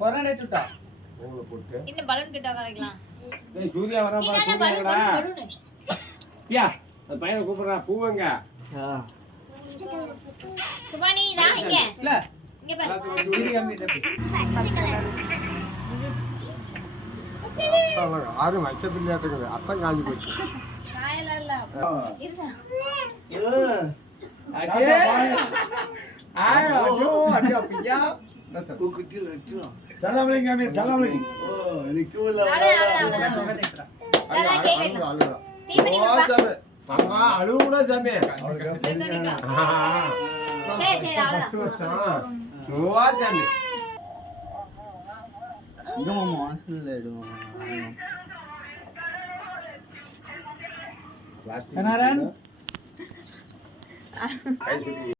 Corona சுட்டா உங்களை போட்டு இன்னும் பலூன் கிட்ட உட்காரலாம். ஏய் சூர்யா வரா பா சூர்யாடா யா அந்த பையனை கூப்பிடுறா பூவங்க சுபானி இதா இங்க இல்ல இங்க பாரு. இது கம்மி தப்பி ஆறு வச்ச பிள்ளையாட்டுக்குது அத்தம் காஞ்சி போச்சு காயல இல்ல இருடா. அடே ஆய் அடோ அடோ பியா சலாம் அலைக்கும் அமீர் சலாம் அலைக்கும் அதான் கேக்குறேன். தீபனி பாப்பா. அம்மா அழுவுடா சாமி சரி அவ்வளவுதான். நோவா சாமி இங்க மாமா ஹாஸ்டல்ல எடுமா கனாரன் கை சுத்தி